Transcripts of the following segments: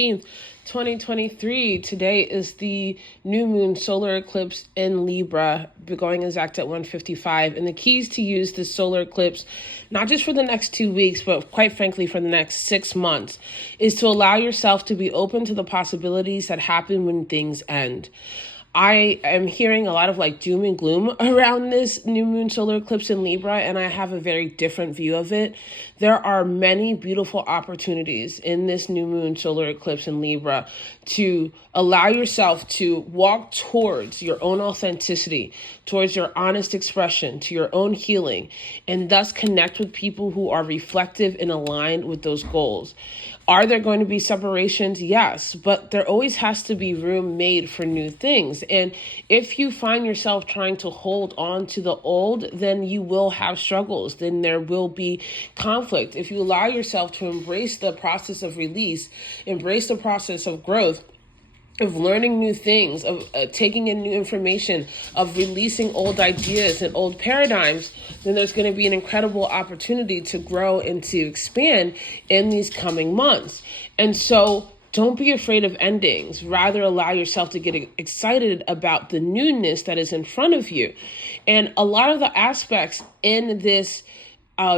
13th, 2023. Today is the new moon solar eclipse in Libra, going exact at 1:55. And the keys to use this solar eclipse, not just for the next 2 weeks, but quite frankly, for the next 6 months, is to allow yourself to be open to the possibilities that happen when things end. I am hearing a lot of doom and gloom around this new moon solar eclipse in Libra, and I have a very different view of it. There are many beautiful opportunities in this new moon solar eclipse in Libra to allow yourself to walk towards your own authenticity, towards your honest expression, to your own healing, and thus connect with people who are reflective and aligned with those goals. Are there going to be separations? Yes, but there always has to be room made for new things. And if you find yourself trying to hold on to the old, then you will have struggles. Then there will be conflict. If you allow yourself to embrace the process of release, embrace the process of growth, of learning new things, of taking in new information, of releasing old ideas and old paradigms, then there's going to be an incredible opportunity to grow and to expand in these coming months. And so don't be afraid of endings. Rather, allow yourself to get excited about the newness that is in front of you. And a lot of the aspects in this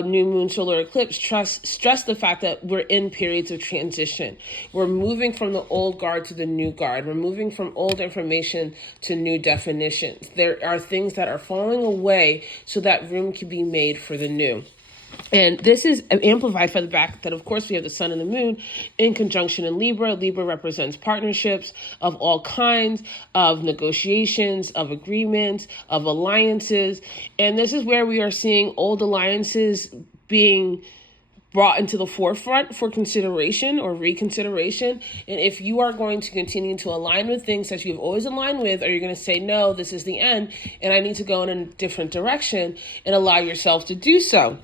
new moon solar eclipse stress the fact that we're in periods of transition. We're moving from the old guard to the new guard. We're moving from old information to new definitions. There are things that are falling away so that room can be made for the new. And this is amplified by the fact that, of course, we have the sun and the moon in conjunction in Libra. Libra represents partnerships of all kinds, of negotiations, of agreements, of alliances. And this is where we are seeing old alliances being brought into the forefront for consideration or reconsideration. And if you are going to continue to align with things that you've always aligned with, or you're going to say, no, this is the end, and I need to go in a different direction, and allow yourself to do so.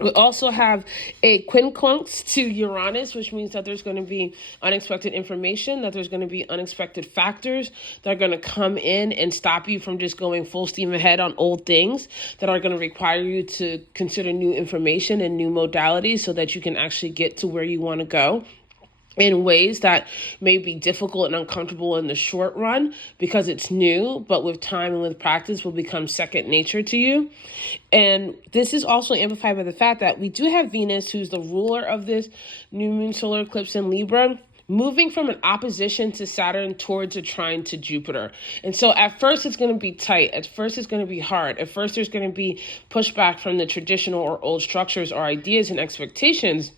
We also have a quincunx to Uranus, which means that there's going to be unexpected information, that there's going to be unexpected factors that are going to come in and stop you from just going full steam ahead on old things, that are going to require you to consider new information and new modalities so that you can actually get to where you want to go in ways that may be difficult and uncomfortable in the short run because it's new, but with time and with practice will become second nature to you. And this is also amplified by the fact that we do have Venus, who's the ruler of this new moon solar eclipse in Libra, moving from an opposition to Saturn towards a trine to Jupiter. And so at first it's going to be tight. At first it's going to be hard. At first there's going to be pushback from the traditional or old structures or ideas and expectations.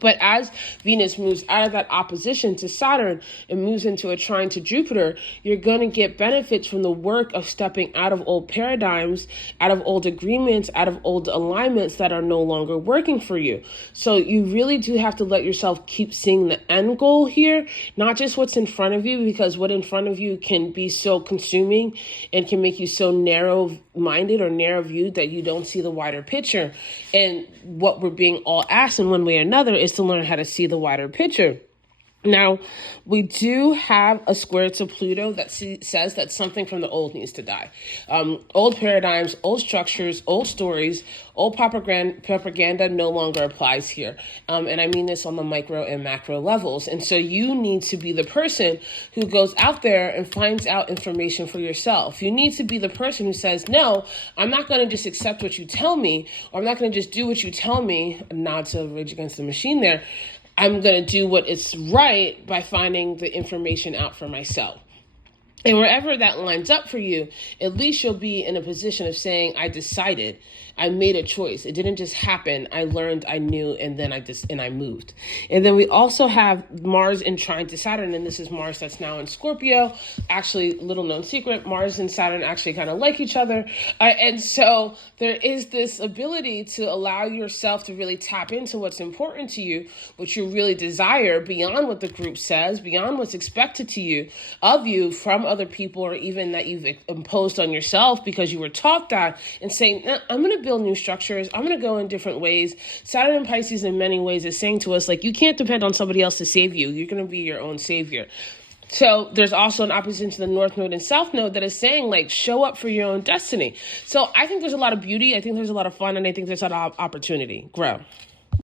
But as Venus moves out of that opposition to Saturn and moves into a trine to Jupiter, you're going to get benefits from the work of stepping out of old paradigms, out of old agreements, out of old alignments that are no longer working for you. So you really do have to let yourself keep seeing the end goal here, not just what's in front of you, because what in front of you can be so consuming and can make you so narrow-minded or narrow-viewed that you don't see the wider picture. And what we're being all asked in one way or another is to learn how to see the wider picture. Now, we do have a square to Pluto that says that something from the old needs to die. Old paradigms, old structures, old stories, old propaganda no longer applies here. And I mean this on the micro and macro levels. And so you need to be the person who goes out there and finds out information for yourself. You need to be the person who says, no, I'm not going to just accept what you tell me, or I'm not going to just do what you tell me, not to Rage Against the Machine there. I'm going to do what is right by finding the information out for myself. And wherever that lines up for you, at least you'll be in a position of saying, I decided, I made a choice. It didn't just happen. I learned, I knew, and then I moved. And then we also have Mars in trine to Saturn, and this is Mars that's now in Scorpio. Actually, little known secret, Mars and Saturn actually kind of like each other. And so there is this ability to allow yourself to really tap into what's important to you, what you really desire beyond what the group says, beyond what's expected of you from other people, or even that you've imposed on yourself because you were taught that, and saying, I'm going to build new structures. I'm going to go in different ways. Saturn in Pisces in many ways is saying to us, you can't depend on somebody else to save you. You're going to be your own savior. So there's also an opposition to the North Node and South Node that is saying, show up for your own destiny. So I think there's a lot of beauty. I think there's a lot of fun, and I think there's a lot of opportunity. Grow.